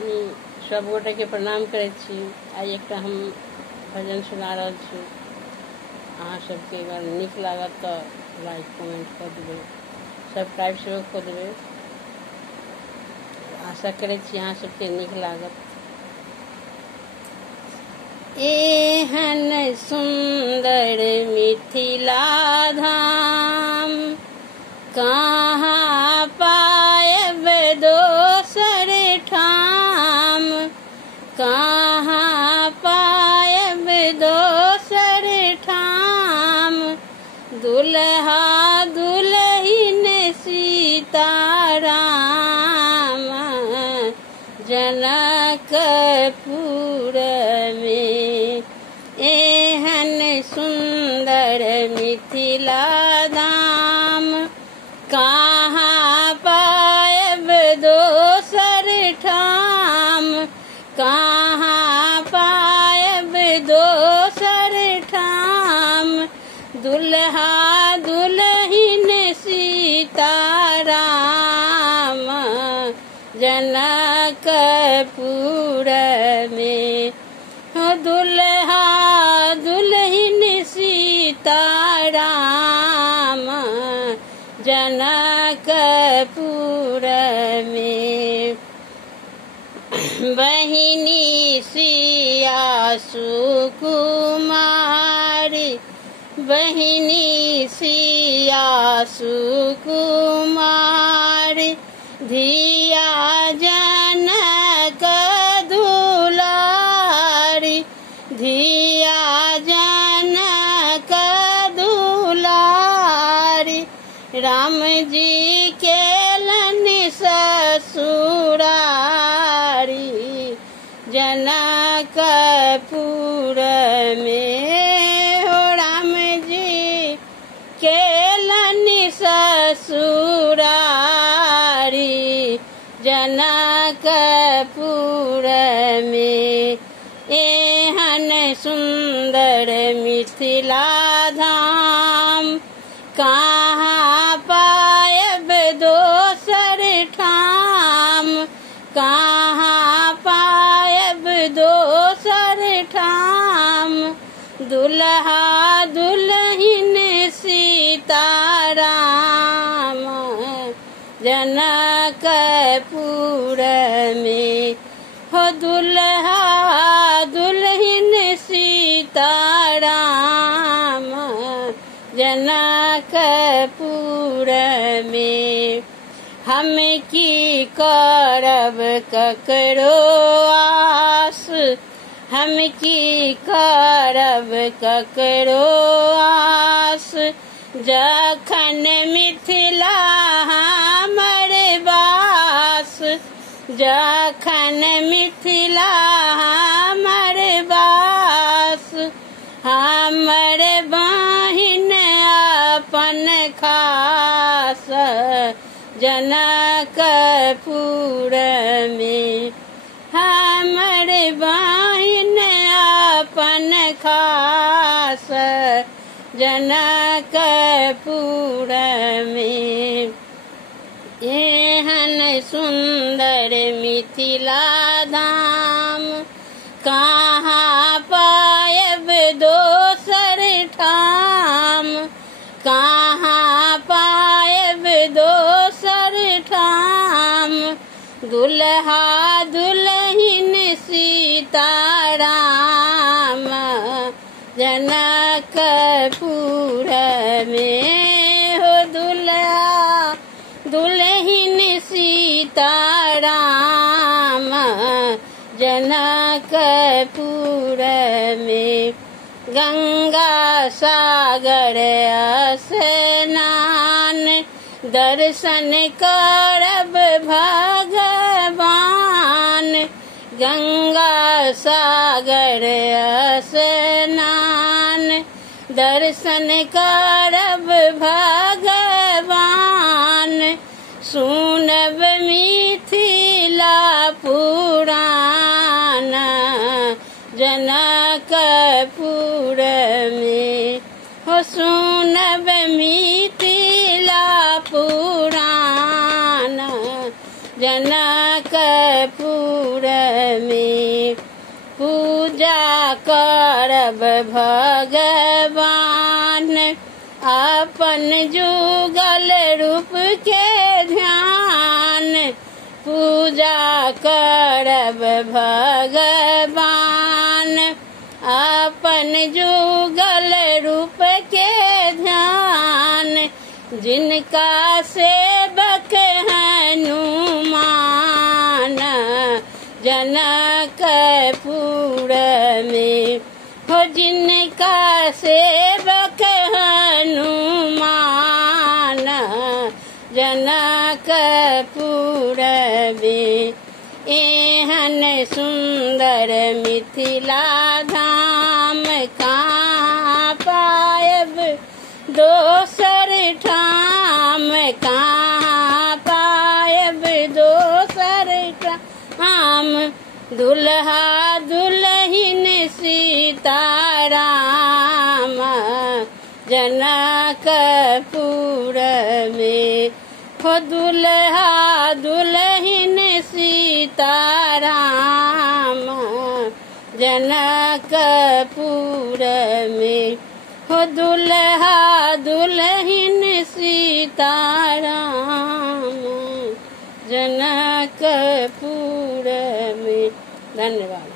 सब गोटे के प्रणाम करे छी। आई एक हम भजन सुना रहा छी। अहाँ सबके अगर निक लागत तो लाइक कमेंट कर देवे, सब्सक्राइब सेहो कर देवे। आशा करे छी अहाँ सबके निक लागत। एहन सुंदर मिथिला धाम कहाँ पायब दोसर ठाम, कहाँ पायब दोसर ठाम। दुल्हा दुल्हिन सीताराम जनकपुर में। एहन सुंदर मिथिला धाम कहाँ पायब दोसर ठाम, कहाँ पायब दोसर ठाम। दुल्हा दुल्हिन सीताराम जनकपुर में। दुल्हा दुल्हिन सीताराम जनकपुर में। बहिनी सिया सुकुमारी, बहिनी सिया सुकुमारी। धिया जनक दुलारी, धिया जनक दुलारी। राम जी के लन ससुरारी जनकपुर में। हो राम जी के लन ससुरारी जनकपुर में। एहन सुंदर मिथिला धाम कहाँ पायब दोसर ठाम, कहाँ पायब दोसर ठाम। दुल्हा दुल्हिन सीताराम जनकपुर में। हो दुल्हा दुल्हिन सीताराम जनकपुर में। हम की करब ककरो आस, हम की करब ककरो आस। जखन मिथिला हमर बास, जखन मिथिला हमर बास। हमर बहिन अपन खास जनकपुर में। हमर बहिन अपन खास जनकपुर में। एहन सुंदर मिथिला धाम कहाँ पायब दोसर ठाम, कहाँ पायब दोसर ठाम। दुल्हा दुल्हिन सीताराम जनकपुर में। हो दुल्हा दुल्हिन सीताराम जनकपुर में। गंगा सागर स्नान दर्शन करब भगवान। गंगा सागर स्नान दर्शन करब भगवान। सुनब मिथिला पुराण जनकपुर में। हो सुनब मिथिला पुराण जनकपुर में पूजा करब भगवान अपन जुगल रूप के ध्यान पूजा करब भगवान अपन जुगल रूप के ध्यान जिनका सेवक हनुमान जनकपुर में हो जिनका सेवक हनुमान जनकपुर में एहन सुंदर मिथिला धाम कहाँ पायब दोसर ठाम कहाँ पायब दोसर ठाम दुल्हा दुल्हिन सीताराम जनकपुर में हो दुल्हा दुल्हिन सीताराम जनकपुर में हो दुल्हा दुल्हिन सीताराम जनकपुर में। धन्यवाद।